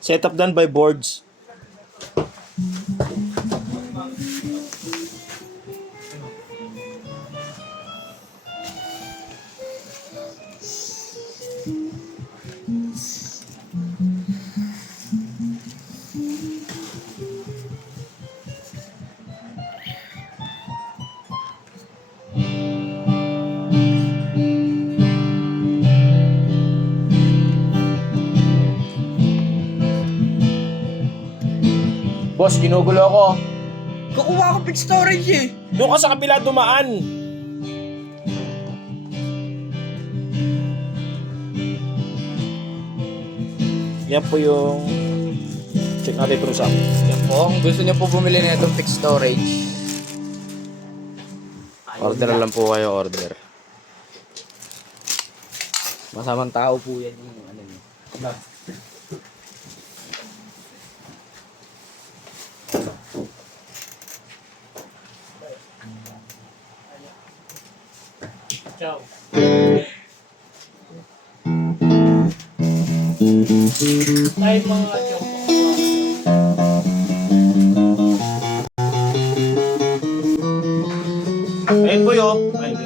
Setup done by boards. Boss, ginugulo ako. Kukuha ko big storage eh. Doon ka sa kabila dumaan. Yan po yung check natin itong usap. Yan po, kung gusto niyo po bumili na itong fixed storage, order lang po kayo, order. Masamang tao po yan yung ano niyo. Ciao. Tayo mga joke. Ayun po yun. Ayun.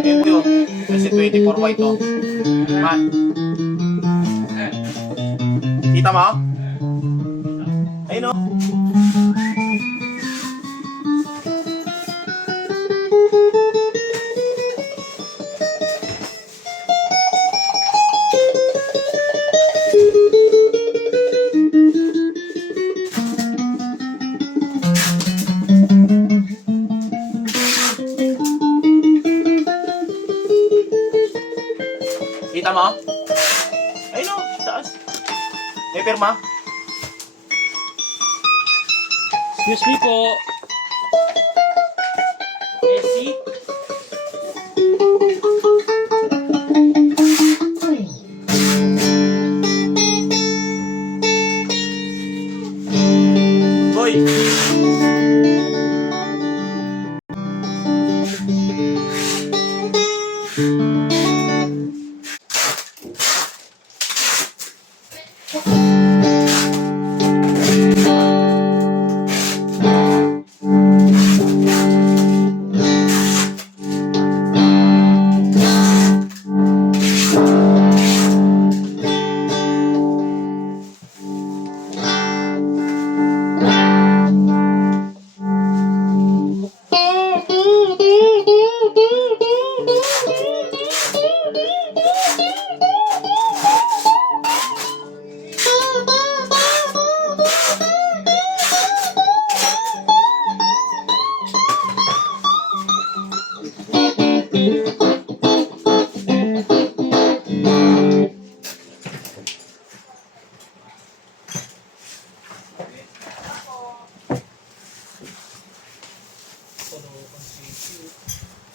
Ayun po yun. Kasi 24 white to. Man. Kita mo? Ayun o. Kita mo? Ayun o, taas. May pirma? Excuse me po. Essie? Boy!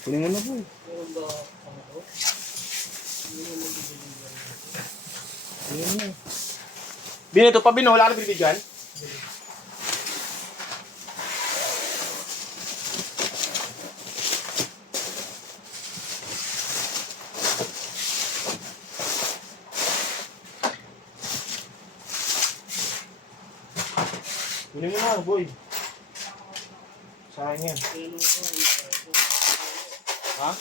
Kunin mo na po. Bino ito pa, Bino. Wala ka na binibigyan? Kunin mo na, boy. Sayang yan. Ha?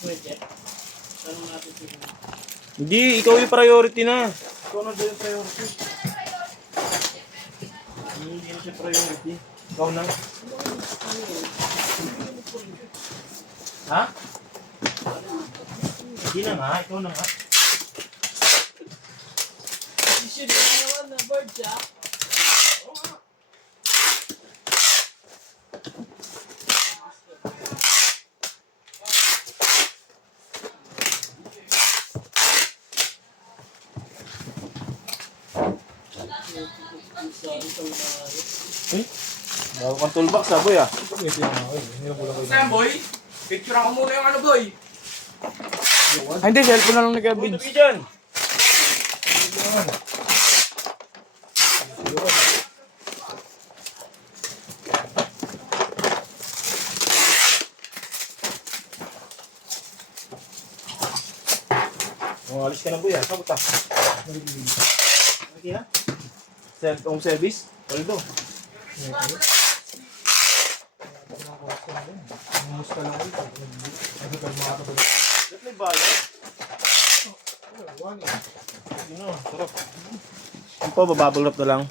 Pwede. Tanong natin sila. Hindi, ikaw yung priority na. Ikaw na yung priority. Hindi na siya priority. Ikaw na. Ha? Hindi na nga, ikaw na nga. Issue din naman na board siya. Eh? Bago kang toolbox ha, boy ah. Saan, boy? Picture ako muna yung ano, boy. Ay, hindi, cellphone na lang Boy, nag-Vince. tabi dyan. Yun. Yun. Alis ka na boy, sabot ah. Okay na? Home service? Paldo. Musta lang ulit. Ano ka mga kapatid? Ba't may bayad? One. Sarap. Ang po, bababulap na lang.